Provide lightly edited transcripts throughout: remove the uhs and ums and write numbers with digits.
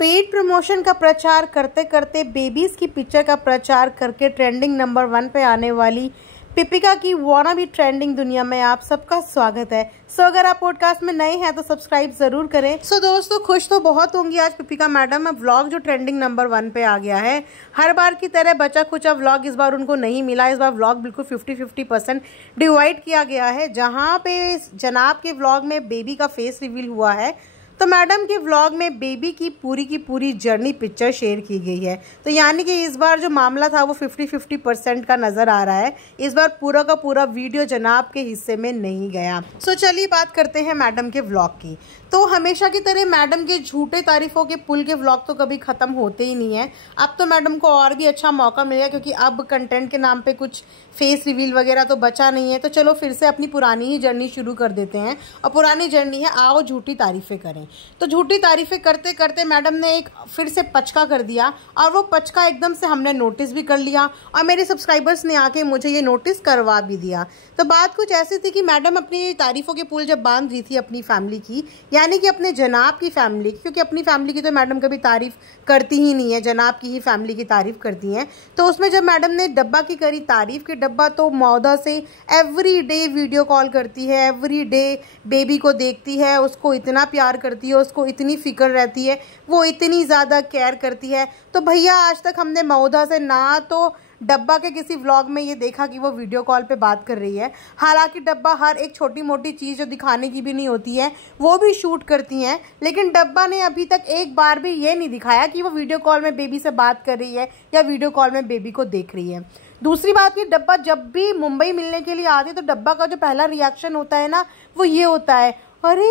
Paid promotion का प्रचार करते करते बेबीज की पिक्चर का प्रचार करके ट्रेंडिंग नंबर 1 पे आने वाली पिपिका की वाना भी ट्रेंडिंग दुनिया में आप सबका स्वागत है। अगर आप पॉडकास्ट में नए हैं तो सब्सक्राइब जरूर करें। दोस्तों, खुश तो बहुत होंगी आज पिपिका मैडम। व्लॉग जो ट्रेंडिंग नंबर 1 पे आ गया है। हर बार की तरह बचा खुचा व्लॉग इस बार उनको नहीं मिला। इस बार व्लॉग बिल्कुल 50-50% डिवाइड किया गया है। जहाँ पे जनाब के व्लॉग में बेबी का फेस रिवील हुआ है, तो मैडम के व्लॉग में बेबी की पूरी जर्नी पिक्चर शेयर की गई है। तो यानी कि इस बार जो मामला था वो 50-50% का नज़र आ रहा है। इस बार पूरा का पूरा वीडियो जनाब के हिस्से में नहीं गया। चलिए बात करते हैं मैडम के व्लॉग की। तो हमेशा की तरह मैडम के झूठे तारीफों के पुल के व्लॉग तो कभी ख़त्म होते ही नहीं है। अब तो मैडम को और भी अच्छा मौका मिलेगा, क्योंकि अब कंटेंट के नाम पे कुछ फेस रिवील वगैरह तो बचा नहीं है। तो चलो फिर से अपनी पुरानी ही जर्नी शुरू कर देते हैं। और पुरानी जर्नी है, आओ झूठी तारीफ़ें करें। तो झूठी तारीफ़ें करते करते मैडम ने एक फिर से पचका कर दिया, और वो पचका एकदम से हमने नोटिस भी कर लिया, और मेरे सब्सक्राइबर्स ने आके मुझे ये नोटिस करवा भी दिया। तो बात कुछ ऐसी थी कि मैडम अपनी तारीफ़ों के पुल जब बांध रही थी अपनी फैमिली की, यानी कि अपने जनाब की फैमिली की, क्योंकि अपनी फैमिली की तो मैडम कभी तारीफ़ करती ही नहीं है, जनाब की ही फैमिली की तारीफ़ करती हैं। तो उसमें जब मैडम ने डब्बा की करी तारीफ़, कि डब्बा तो मौदा से एवरी डे वीडियो कॉल करती है, एवरी डे बेबी को देखती है, उसको इतना प्यार करती है, उसको इतनी फिक्र रहती है, वो इतनी ज़्यादा केयर करती है। तो भैया आज तक हमने मौदा से ना तो डब्बा के किसी व्लॉग में ये देखा कि वो वीडियो कॉल पे बात कर रही है। हालांकि डब्बा हर एक छोटी मोटी चीज़ जो दिखाने की भी नहीं होती है वो भी शूट करती हैं, लेकिन डब्बा ने अभी तक एक बार भी ये नहीं दिखाया कि वो वीडियो कॉल में बेबी से बात कर रही है या वीडियो कॉल में बेबी को देख रही है। दूसरी बात कि डब्बा जब भी मुंबई मिलने के लिए आती है तो डब्बा का जो पहला रिएक्शन होता है ना, वो ये होता है, अरे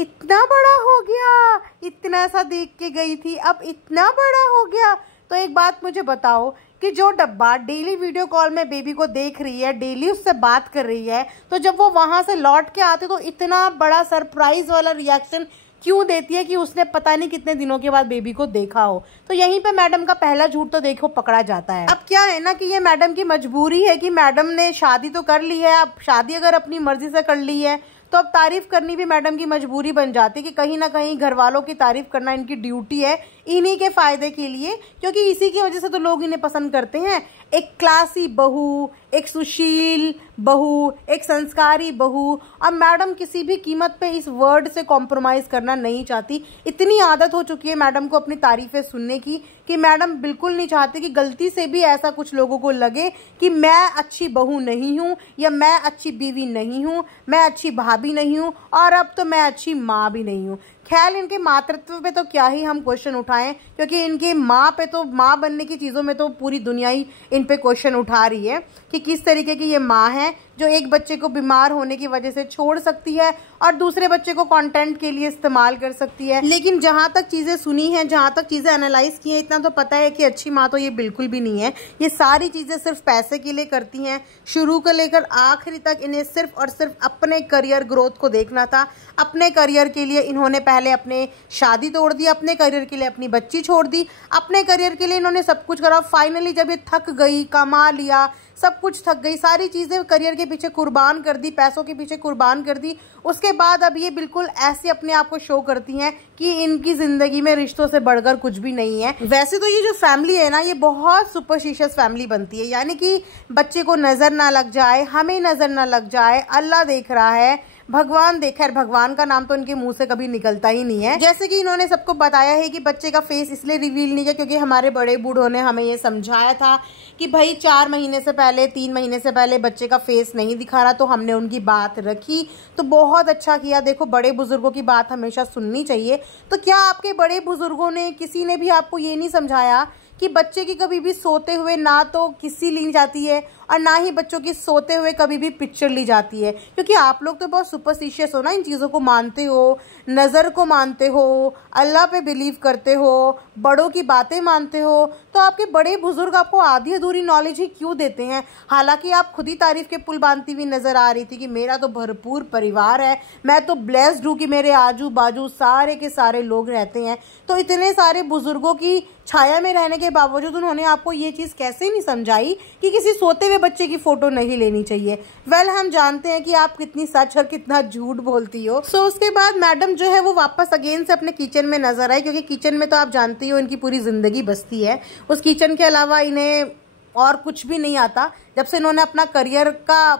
इतना बड़ा हो गया, इतना सा देख के गई थी अब इतना बड़ा हो गया। तो एक बात मुझे बताओ कि जो डब्बा डेली वीडियो कॉल में बेबी को देख रही है, डेली उससे बात कर रही है, तो जब वो वहां से लौट के आते तो इतना बड़ा सरप्राइज वाला रिएक्शन क्यों देती है कि उसने पता नहीं कितने दिनों के बाद बेबी को देखा हो। तो यहीं पे मैडम का पहला झूठ तो देखो पकड़ा जाता है। अब क्या है ना कि ये मैडम की मजबूरी है कि मैडम ने शादी तो कर ली है। अब शादी अगर अपनी मर्जी से कर ली है तो अब तारीफ करनी भी मैडम की मजबूरी बन जाती है, कि कहीं ना कहीं घर वालों की तारीफ करना इनकी ड्यूटी है, इन्हीं के फायदे के लिए, क्योंकि इसी की वजह से तो लोग इन्हें पसंद करते हैं। एक क्लासी बहू, एक सुशील बहू, एक संस्कारी बहू। अब मैडम किसी भी कीमत पे इस वर्ड से कॉम्प्रोमाइज करना नहीं चाहती। इतनी आदत हो चुकी है मैडम को अपनी तारीफें सुनने की कि मैडम बिल्कुल नहीं चाहती कि गलती से भी ऐसा कुछ लोगों को लगे कि मैं अच्छी बहू नहीं हूँ, या मैं अच्छी बीवी नहीं हूँ, मैं अच्छी भाभी नहीं हूँ, और अब तो मैं अच्छी माँ भी नहीं हूँ। खैर, इनके मातृत्व पे तो क्या ही हम क्वेश्चन उठाएं, क्योंकि इनकी माँ पे तो, माँ बनने की चीज़ों में तो पूरी दुनिया ही इन पे क्वेश्चन उठा रही है कि किस तरीके की ये माँ है जो एक बच्चे को बीमार होने की वजह से छोड़ सकती है और दूसरे बच्चे को कंटेंट के लिए इस्तेमाल कर सकती है। लेकिन जहाँ तक चीज़ें सुनी हैं, जहाँ तक चीज़ें एनालाइज की हैं, इतना तो पता है कि अच्छी माँ तो ये बिल्कुल भी नहीं है। ये सारी चीज़ें सिर्फ पैसे के लिए करती हैं। शुरू को लेकर आखिरी तक इन्हें सिर्फ और सिर्फ अपने करियर ग्रोथ को देखना था। अपने करियर के लिए इन्होंने पहले अपने शादी तोड़ दी, अपने करियर के लिए अपनी बच्ची छोड़ दी, अपने करियर के लिए इन्होंने सब कुछ करा। फाइनली जब ये थक गई, कमा लिया, सब कुछ थक गई, सारी चीज़ें करियर के पीछे कुर्बान कर दी, पैसों के पीछे कुर्बान कर दी, उसके बाद अब ये बिल्कुल ऐसे अपने आप को शो करती हैं कि इनकी ज़िंदगी में रिश्तों से बढ़कर कुछ भी नहीं है। वैसे तो ये जो फैमिली है ना, ये बहुत सुपरस्टिशियस फैमिली बनती है, यानी कि बच्चे को नज़र ना लग जाए, हमें नज़र ना लग जाए, अल्लाह देख रहा है, भगवान देखा है। भगवान का नाम तो इनके मुंह से कभी निकलता ही नहीं है। जैसे कि इन्होंने सबको बताया है कि बच्चे का फेस इसलिए रिवील नहीं किया क्योंकि हमारे बड़े बूढ़ों ने हमें ये समझाया था कि भाई 4 महीने से पहले, 3 महीने से पहले बच्चे का फेस नहीं दिखा रहा, तो हमने उनकी बात रखी। तो बहुत अच्छा किया। देखो, बड़े बुजुर्गों की बात हमेशा सुननी चाहिए। तो क्या आपके बड़े बुजुर्गों ने, किसी ने भी आपको ये नहीं समझाया कि बच्चे की कभी भी सोते हुए ना तो किस्सी ली जाती है और ना ही बच्चों की सोते हुए कभी भी पिक्चर ली जाती है? क्योंकि आप लोग तो बहुत सुपरस्टिशियस हो ना, इन चीज़ों को मानते हो, नज़र को मानते हो, अल्लाह पे बिलीव करते हो, बड़ों की बातें मानते हो। तो आपके बड़े बुजुर्ग आपको आधी अधूरी नॉलेज ही क्यों देते हैं? हालांकि आप खुद ही तारीफ के पुल बांधती हुई नज़र आ रही थी कि मेरा तो भरपूर परिवार है, मैं तो ब्लेस्ड हूँ कि मेरे आजू बाजू सारे के सारे लोग रहते हैं। तो इतने सारे बुजुर्गों की छाया में रहने के बावजूद उन्होंने आपको ये चीज़ कैसे नहीं समझाई कि किसी सोते हुए हुए बच्चे की फ़ोटो नहीं लेनी चाहिए। वेल हम जानते हैं कि आप कितनी सच और कितना झूठ बोलती हो। सो उसके बाद मैडम जो है वो वापस अगेन से अपने किचन में नजर आई, क्योंकि किचन में तो आप जानती हो इनकी पूरी ज़िंदगी बसती है। उस किचन के अलावा इन्हें और कुछ भी नहीं आता। जब से इन्होंने अपना करियर का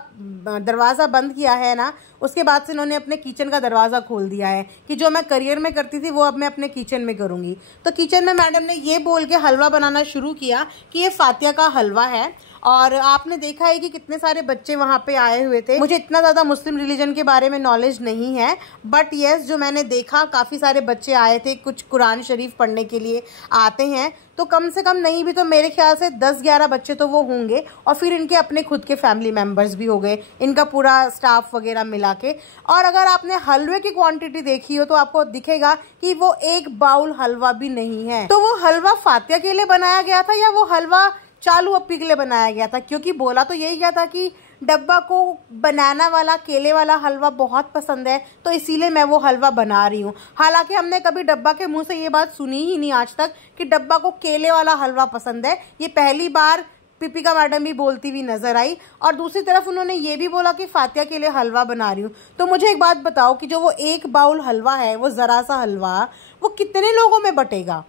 दरवाज़ा बंद किया है ना, उसके बाद से इन्होंने अपने किचन का दरवाज़ा खोल दिया है कि जो मैं करियर में करती थी वो अब मैं अपने किचन में करूँगी। तो किचन में मैडम ने ये बोल के हलवा बनाना शुरू किया कि ये फातिया का हलवा है। और आपने देखा है कि कितने सारे बच्चे वहाँ पे आए हुए थे। मुझे इतना ज़्यादा मुस्लिम रिलीजन के बारे में नॉलेज नहीं है, बट येस जो मैंने देखा काफ़ी सारे बच्चे आए थे। कुछ कुरान शरीफ पढ़ने के लिए आते हैं, तो कम से कम नहीं भी तो मेरे ख्याल से 10-11 बच्चे तो वो होंगे। और फिर इनके अपने खुद के फैमिली मेम्बर्स भी हो गए, इनका पूरा स्टाफ वगैरह मिला के। और अगर आपने हलवे की क्वांटिटी देखी हो तो आपको दिखेगा कि वो एक बाउल हलवा भी नहीं है। तो वो हलवा फातिया के लिए बनाया गया था या वो हलवा चालू अप्पी के लिए बनाया गया था? क्योंकि बोला तो यही गया था कि डब्बा को बनाना वाला केले वाला हलवा बहुत पसंद है, तो इसीलिए मैं वो हलवा बना रही हूँ। हालांकि हमने कभी डब्बा के मुंह से ये बात सुनी ही नहीं आज तक कि डब्बा को केले वाला हलवा पसंद है। ये पहली बार पिपिका मैडम भी बोलती हुई नजर आई। और दूसरी तरफ उन्होंने ये भी बोला कि फातिया के लिए हलवा बना रही हूँ। तो मुझे एक बात बताओ कि जो वो एक बाउल हलवा है, वो ज़रा सा हलवा, वो कितने लोगों में बटेगा?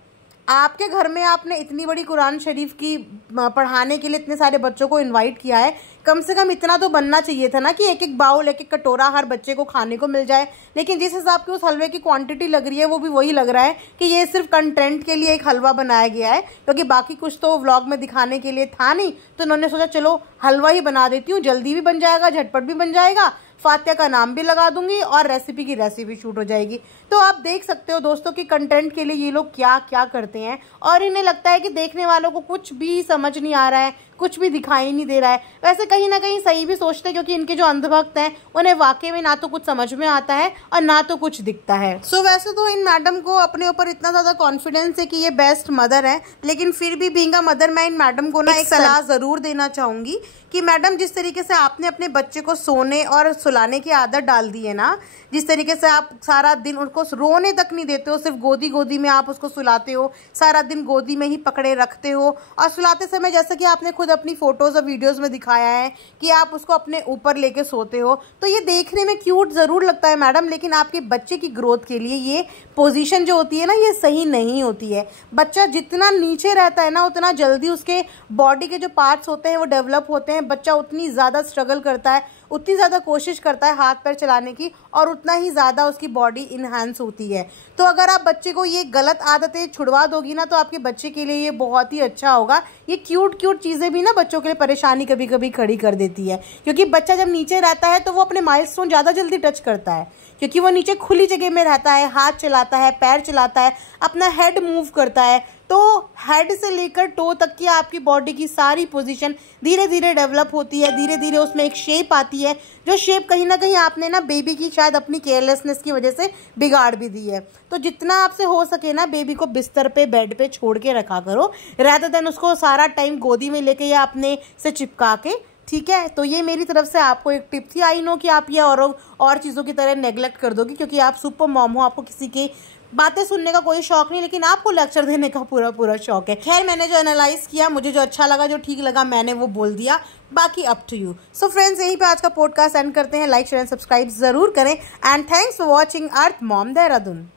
आपके घर में आपने इतनी बड़ी कुरान शरीफ की पढ़ाने के लिए इतने सारे बच्चों को इनवाइट किया है, कम से कम इतना तो बनना चाहिए था ना कि एक एक बाउल एक एक कटोरा हर बच्चे को खाने को मिल जाए। लेकिन जिस हिसाब की उस हलवे की क्वांटिटी लग रही है वो भी वही लग रहा है कि ये सिर्फ कंटेंट के लिए एक हलवा बनाया गया है, क्योंकि बाकी कुछ तो व्लॉग में दिखाने के लिए था नहीं। तो उन्होंने सोचा चलो हलवा ही बना देती हूँ, जल्दी भी बन जाएगा, झटपट भी बन जाएगा, फातिया का नाम भी लगा दूंगी और रेसिपी की रेसिपी शूट हो जाएगी। तो आप देख सकते हो दोस्तों कि कंटेंट के लिए ये लोग क्या क्या करते हैं। और इन्हें लगता है कि देखने वालों को कुछ भी समझ नहीं आ रहा है, कुछ भी दिखाई नहीं दे रहा है। वैसे कहीं ना कहीं सही भी सोचते हैं, क्योंकि इनके जो अंधभक्त हैं उन्हें वाकई में ना तो कुछ समझ में आता है और ना तो कुछ दिखता है। सो वैसे तो इन मैडम को अपने ऊपर इतना ज़्यादा कॉन्फिडेंस है कि ये बेस्ट मदर है, लेकिन फिर भी बीइंग अ मदर मैं इन मैडम को ना एक सलाह ज़रूर देना चाहूँगी कि मैडम जिस तरीके से आपने अपने बच्चे को सोने और सुलाने की आदत डाल दी है ना, जिस तरीके से आप सारा दिन उसको रोने तक नहीं देते हो, सिर्फ गोदी गोदी में आप उसको सुलाते हो, सारा दिन गोदी में ही पकड़े रखते हो। और सुलाते समय जैसा कि आपने खुद अपनी फोटोज़ और वीडियोज़ में दिखाया है कि आप उसको अपने ऊपर लेके सोते हो, तो ये देखने में क्यूट ज़रूर लगता है मैडम, लेकिन आपके बच्चे की ग्रोथ के लिए ये पोजीशन जो होती है ना, ये सही नहीं होती है। बच्चा जितना नीचे रहता है ना, उतना जल्दी उसके बॉडी के जो पार्ट्स होते हैं वो डेवलप होते हैं। बच्चा उतनी ज़्यादा स्ट्रगल करता है, उतनी ज़्यादा कोशिश करता है हाथ पैर चलाने की, और उतना ही ज़्यादा उसकी बॉडी इन्हांस होती है। तो अगर आप बच्चे को ये गलत आदतें छुड़वा दोगी ना, तो आपके बच्चे के लिए ये बहुत ही अच्छा होगा। ये क्यूट क्यूट चीज़ें भी ना बच्चों के लिए परेशानी कभी कभी खड़ी कर देती है, क्योंकि बच्चा जब नीचे रहता है तो वो अपने माइलस्टोन ज़्यादा जल्दी टच करता है, क्योंकि वो नीचे खुली जगह में रहता है, हाथ चलाता है, पैर चलाता है, अपना हेड मूव करता है। तो हेड से लेकर टो तक की आपकी बॉडी की सारी पोजीशन धीरे धीरे डेवलप होती है, धीरे धीरे उसमें एक शेप आती है, जो शेप कहीं ना कहीं आपने ना बेबी की शायद अपनी केयरलेसनेस की वजह से बिगाड़ भी दी है। तो जितना आपसे हो सके ना बेबी को बिस्तर पे बेड पे छोड़ के रखा करो, रादर देन उसको सारा टाइम गोदी में लेके या अपने से चिपका के। ठीक है, तो ये मेरी तरफ से आपको एक टिप थी। आई नो कि आप ये और चीज़ों की तरह नेग्लेक्ट कर दोगी, क्योंकि आप सुपर मॉम हो, आपको किसी की बातें सुनने का कोई शौक नहीं, लेकिन आपको लेक्चर देने का पूरा पूरा शौक है। खैर मैंने जो एनालाइज किया, मुझे जो अच्छा लगा, जो ठीक लगा, मैंने वो बोल दिया, बाकी up to you. So friends, यहीं पे आज का पॉडकास्ट एंड करते हैं। लाइक शेयर एंड सब्सक्राइब जरूर करें, and thanks for watching earth mom Dehradun.